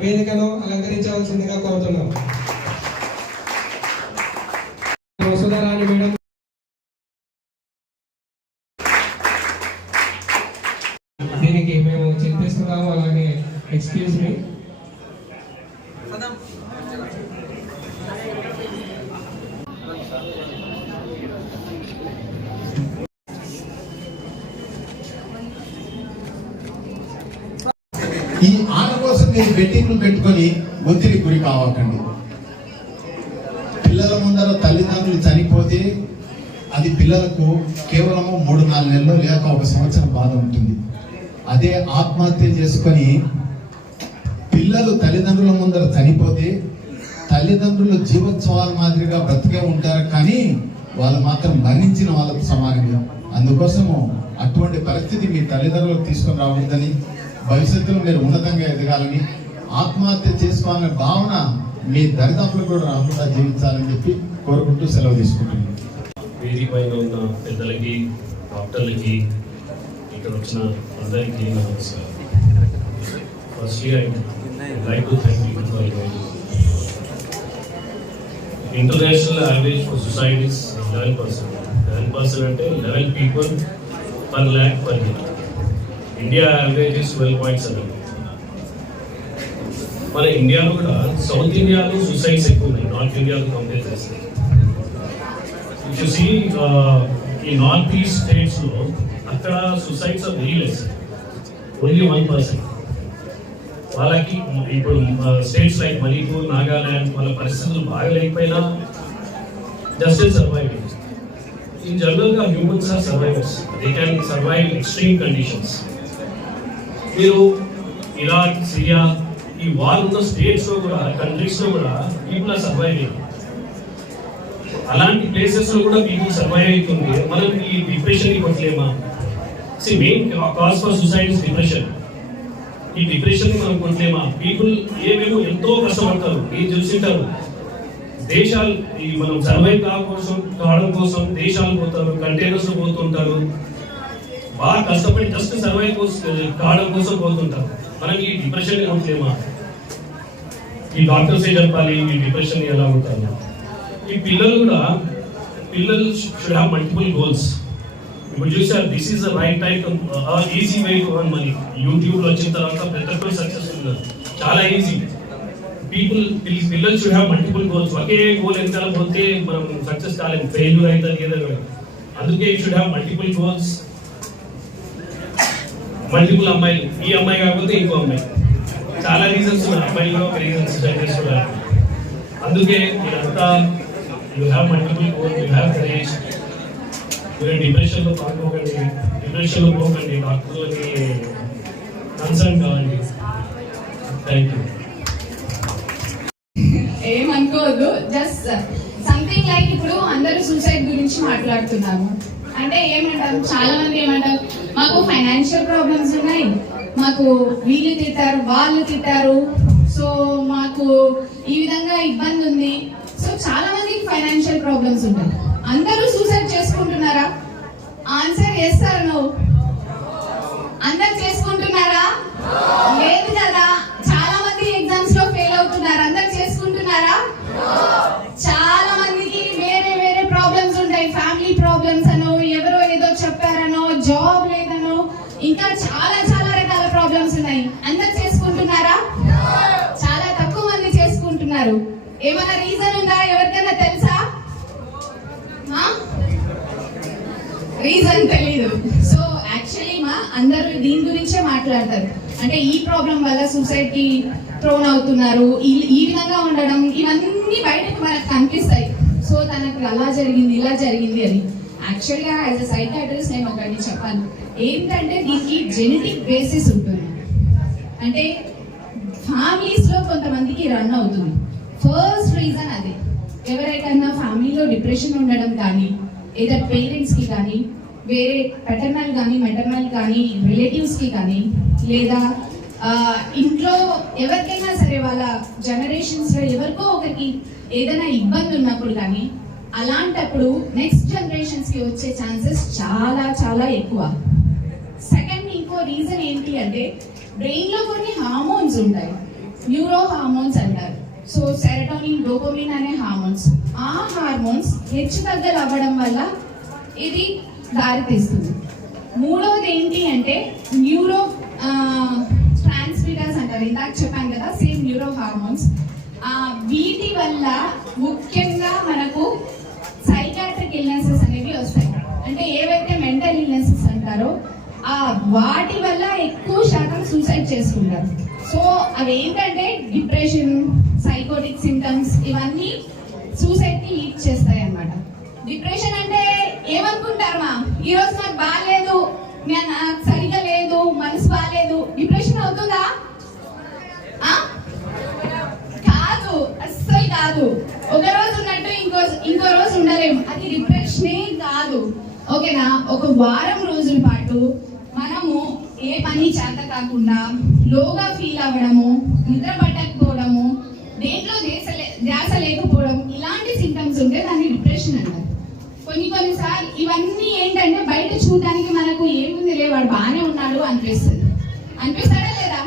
వేదికను అలంకరించవలసిందిగా కోరుతున్నాం. వసుధరాణి మేడం. దీనికి మేము చింతిస్తున్నాము అలాగే ఎక్స్క్యూజ్ మీ ఈ ఆట కోసం మీరు బెట్టింగ్లు పెట్టుకొని ఒత్తిడి గురి కావకండి. పిల్లల ముందర తల్లిదండ్రులు చనిపోతే అది పిల్లలకు కేవలము మూడు నాలుగు నెలలు లేక ఒక సంవత్సరం బాధ ఉంటుంది. అదే ఆత్మహత్య చేసుకొని పిల్లలు తల్లిదండ్రుల ముందర చనిపోతే తల్లిదండ్రులు జీవోత్సవాల మాదిరిగా బ్రతికే ఉంటారు కానీ వాళ్ళు మాత్రం మరణించిన వాళ్ళకు సమానంగా అందుకోసము అటువంటి పరిస్థితి మీ తల్లిదండ్రులకు తీసుకొని రావద్దని భవిష్యత్తులో మీరు ఉన్నతంగా ఎదగాలని ఆత్మహత్య చేసుకోవాలనే భావన మీ దరిదాపులు కూడా రాకుండా జీవించాలని చెప్పి కోరుకుంటూ సెలవు తీసుకుంటున్నాను. వేది పైన ఉన్న పెద్దలకి డాక్టర్లకి ఇక్కడ వచ్చిన అందరికీ నమస్కారం. Firstly I like to thank you for inviting international average for societies eleven percent eleven percent అంటే eleven people per lakh per year India average is twelve point seven మన ఇండియాలో కూడా సౌత్ ఇండియాలో సూసైడ్స్ ఎక్కువ ఉన్నాయి నార్త్ ఇండియాలో compare చేస్తే చూసి యు సీ ఈ నార్త్ ఈస్ట్ స్టేట్స్లో అక్కడ suicides of very only one percent వాళ్ళకి ఇప్పుడు స్టేట్స్ లైక్ మణిపూర్ నాగాలాండ్ వాళ్ళ పరిస్థితులు బాగా లేకపోయినా జస్ట్ సర్వైవ్ ఇన్ జనరల్గా humans are survivors they can survive extreme conditions మీరు ఇరాక్ సిరియా ఈ వార్ ఉన్న స్టేట్స్లో కూడా కంట్రీస్లో కూడా పీపుల్ ఆర్ సర్వైవ్ అలాంటి ప్లేసెస్లో కూడా పీపుల్ సర్వైవ్ అవుతుంది. మనం ఈ డిప్రెషన్ ఇవ్వట్లేమా C main cause for suicide is depression ఈ డిప్రెషన్ మనం కొట్టలేమా? పీపుల్ ఏమేమో ఎంతో కష్టపడతారు మీరు చూసింటారు. దేశాలు ఈ మనం సర్వైవ్ కావడం కోసం కావడం కోసం దేశాలు పోతారు కంటైనర్స్ పోతుంటారు. బాగా కష్టపడి జస్ట్ సర్వైవ్ కోసం కావడం కోసం పోతుంటారు. మనం ఈ డిప్రెషన్ కొట్టలేమా ఈ డాక్టర్సే చెప్పాలి ఈ డిప్రెషన్ ఎలా ఉంటారు? ఈ పిల్లలు కూడా పిల్లలు షుడ్ హ్యావ్ మల్టిపుల్ గోల్స్ ఇప్పుడు చూసారు this is the right type easy way to earn money యూట్యూబ్లో వచ్చిన తర్వాత ప్రతి ఒక్కరు సక్సెస్ఫుల్ చాలా ఈజీ పీపుల్ పిల్లలు షుడ్ హ్యావ్ మల్టిపుల్ గోల్స్ ఒకే గోల్ ఎంత పోతే మనం సక్సెస్ కాలేము ఫెయిల్యూర్ అవుతుంది ఏదో అందుకే should have multiple goals multiple అమ్మాయిలు. ఈ అమ్మాయి కాకపోతే ఇంకో అమ్మాయి. చాలా రీజన్స్ ఉన్నాయి. అమ్మాయిలో ఒక రీజన్స్ చేసుకోవడానికి అందుకే మీరంతా you have multiple goal you have courage మీరు డిప్రెషన్లో పాల్పోకండి డిప్రెషన్లో పోకండి. డాక్టర్లకి కన్సర్న్ కావండి థ్యాంక్ యూ ఏమనుకోవద్దు. జస్ట్ సంథింగ్ లైక్ ఇప్పుడు అందరూ సూసైడ్ గురించి మాట్లాడుతున్నారు. అంటే ఏమంటారు? చాలా మంది ఏమంటారు? మాకు ఫైనాన్షియల్ ప్రాబ్లమ్స్ ఉన్నాయి. మాకు వీళ్ళు తిట్టారు వాళ్ళు తిట్టారు. సో మాకు ఈ విధంగా ఇబ్బంది ఉంది. సో చాలా మందికి ఫైనాన్షియల్ ప్రాబ్లమ్స్ ఉంటాయి. అందరూ సూసైడ్ చేసుకుంటున్నారా? ఆన్సర్ చేస్తారు నువ్వు అందరు చేసుకుంటున్నారా? లేదు కదా. చాలా మంది ఎగ్జామ్స్లో ఫెయిల్ అవుతున్నారు. అందరు చేసుకుంటున్నారా? ఫ్యామిలీ ప్రాబ్లమ్స్ అనో ఎవరో ఏదో చెప్పారనో జాబ్ లేదనో ఇంకా చాలా చాలా రకాల ప్రాబ్లమ్స్ ఉన్నాయి. అందరు చేసుకుంటున్నారా? చాలా తక్కువ మంది చేసుకుంటున్నారు. ఏమైనా రీజన్ ఉందా? ఎవరికైనా తెలుసా? రీజన్ తెలీదు. సో యాక్చువల్లీ మా అందరూ దీని గురించే మాట్లాడతారు. అంటే ఈ ప్రాబ్లం వల్ల సూసైడ్కి థ్రోన్ అవుతున్నారు. ఈ ఈ విధంగా ఉండడం ఇవన్నీ బయటకు మనకు కనిపిస్తాయి. సో తనకు అలా జరిగింది ఇలా జరిగింది అని. యాక్చువల్గా యాజ్ అ సైకాట్రిస్ట్ నేను ఒకటి చెప్పాను. ఏంటంటే దీనికి జెనెటిక్ బేసిస్ ఉంటుంది. అంటే ఫ్యామిలీస్లో కొంతమందికి రన్ అవుతుంది. ఫస్ట్ రీజన్ అదే. ఎవరైనా ఫ్యామిలీలో డిప్రెషన్ ఉండడం కానీ ఏదో పేరెంట్స్కి కానీ వేరే పెటర్నల్ కానీ మెటర్నల్ కానీ రిలేటివ్స్కి కానీ లేదా ఇంట్లో ఎవరికైనా సరే వాళ్ళ జనరేషన్స్లో ఎవరికో ఒకరికి ఏదైనా ఇబ్బంది ఉన్నప్పుడు కానీ అలాంటప్పుడు నెక్స్ట్ జనరేషన్స్కి వచ్చే ఛాన్సెస్ చాలా చాలా ఎక్కువ. సెకండ్ ఇంకో రీజన్ ఏంటి అంటే బ్రెయిన్లో కొన్ని హార్మోన్స్ ఉంటాయి. న్యూరో హార్మోన్స్ అంటారు. సో సెరటోనిన్ డోపోమిన్ అనే హార్మోన్స్ ఆ హార్మోన్స్ హెచ్చు తగ్గలు అవ్వడం వల్ల ఇది దారితీస్తుంది. మూడవది ఏంటి అంటే న్యూరో అంటారు ఇందాక చెప్పాను కదా సేమ్ న్యూరో హార్మోన్స్ వీటి వల్ల ముఖ్యంగా మనకు సైకాట్రిక్ ఇల్నెసెస్ అనేవి వస్తాయి. అంటే ఏవైతే మెంటల్ ఇల్నెసెస్ అంటారో ఆ వాటి వల్ల ఎక్కువ శాతం సూసైడ్ చేసుకుంటారు సో అవి ఏంటంటే డిప్రెషన్ సైకోటిక్ సిమ్టమ్స్ ఇవన్నీ సూసైడ్కి లీడ్ చేస్తాయి అన్నమాట. డిప్రెషన్ అంటే ఏమనుకుంటారు మా? ఈరోజు నాకు బాగాలేదు నేను నాకు సరిగా లేదు మా బాగాలేదు డిప్రెషన్ అవుతుందా ఆ? కాదు అస్సలు కాదు ఒక రోజు ఉన్నట్టు ఇంకో ఇంకో రోజు అది డిప్రెషనే కాదు. ఓకేనా? ఒక వారం రోజుల పాటు మనము ఏ పని చేత కాకుండా లోగా ఫీల్ అవ్వడము నిద్ర పట్టకపోవడము దేంట్లో ధ్యాస లేకపోవడం ఇలాంటి సింటమ్స్ ఉంటే దాన్ని డిప్రెషన్ అంటారు. కొన్ని కొన్నిసార్లు ఇవన్నీ ఏంటంటే బయట చూడడానికి మనకు ఏముంది లే వాడు బాగానే ఉన్నాడు అనిపిస్తుంది. అనిపిస్తాడా లేదా?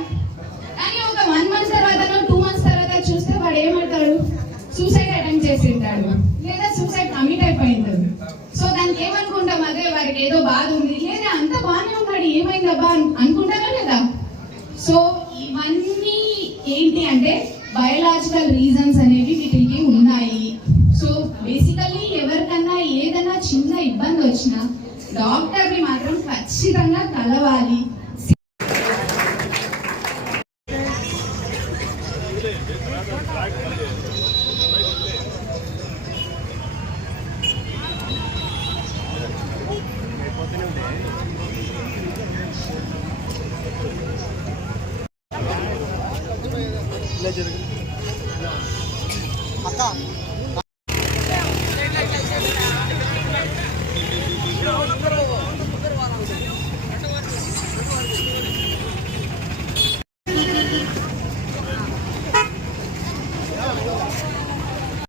కానీ ఒక వన్ మంత్ తర్వాత టూ మంత్స్ తర్వాత చూస్తే వాడు ఏమంటాడు? సూసైడ్ అటెంప్ట్ చేసి ఉంటాడు లేదా సూసైడ్ కమిట్ అయిపోయి ఉంటాడు సో దానికి ఏమనుకుంటాం అదే వాడికి ఏదో బాధ ఉంది. లేదా అంత బాగానే ఉన్నాడు ఏమైందబ్బా అనుకుంటారా లేదా? సో ఇవన్నీ ఏంటి అంటే బయలాజికల్ రీజన్స్ అనేవి వీటికి ఉన్నాయి. సో బేసికల్లీ ఎవరికన్నా ఏదైనా చిన్న ఇబ్బంది వచ్చినా డాక్టర్ని మాత్రం ఖచ్చితంగా కలవాలి.